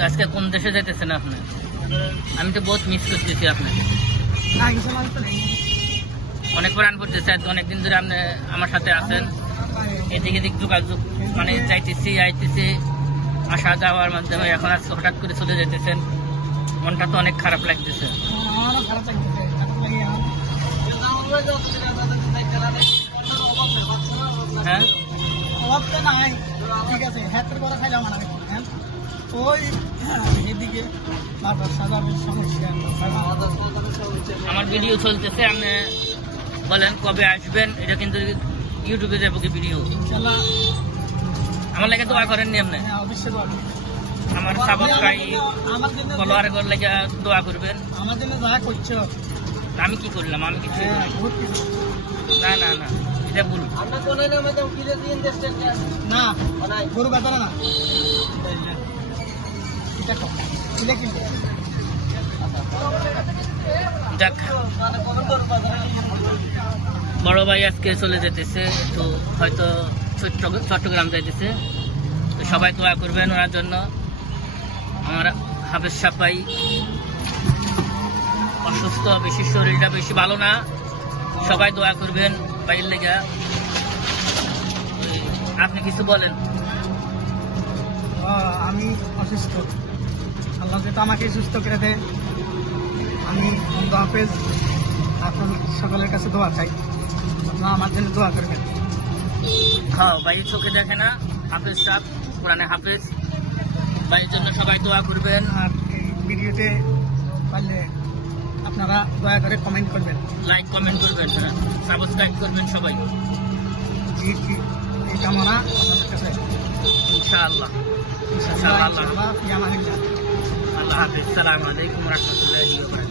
তো আজকে কোন দেশে যাইতেছেন আপনি? আমি তো বহুত মিস করতেছি আপনাকে। অনেক প্রাণ পড়তেছে, অনেকদিন ধরে আপনি আমার সাথে আছেন। এদিক এদিক যোগাযোগ মানে যাইতেছি আইতেছি, আসা যাওয়ার মাধ্যমে এখন আজকে হঠাৎ করে চলে যেতেছেন। মনটা তো অনেক খারাপ লাগতেছে। হ্যাঁ ঠিক আছে, হাতের করা খাইলাম না ওই এদিকে সমস্যা। আমার ভিডিও চলতেছে, আপনি বলেন কবে আসবেন। এটা কিন্তু ইউটিউবে যাবো কি ভিডিও। আমার লাগে দোয়া করেননি আপনি? অবশ্যই আমার সাবস্ক্রাইব ফলোয়ার করে লেগে দোয়া করবেন। আমার জন্য যা করছো। আমি কি করলাম? আমি কিছু না না না, এটা ভুল। না গরু বেচা না যাক, বড় ভাই আজকে চলে যেতেছে, তো হয়তো চট্টগ্রাম যাইতেছে। তো সবাই দোয়া করবেন ওনার জন্য। আমার হাফেজ সাপাই অসুস্থ, বেশি শরীরটা বেশি ভালো না। সবাই দোয়া করবেন ভাইয়ের লেগা। আপনি কিছু বলেন। আমি অসুস্থ, আল্লাহ যেটা আমাকে সুস্থ করে দেয়। আমি হাফেজ, এখন সকলের কাছে দোয়া চাই, আপনারা আমার জন্য দোয়া করবেন। হ্যাঁ, ভাই চোখে দেখে না, হাফেজ সাহেব কোরআনে হাফেজ। ভাইয়ের জন্য সবাই দোয়া করবেন। আর এই ভিডিওতে পারলে আপনারা দয়া করে কমেন্ট করবেন, লাইক কমেন্ট করবেন, সাবস্ক্রাইব করবেন সবাই। এই কামনা আপনাদের কাছে। ইনশাআল্লাহ। আল্লাহ আল্লাহ হাফেজ। সালামু আলাইকুম ওয়া রাহমাতুল্লাহি ওয়া বারাকাতুহু।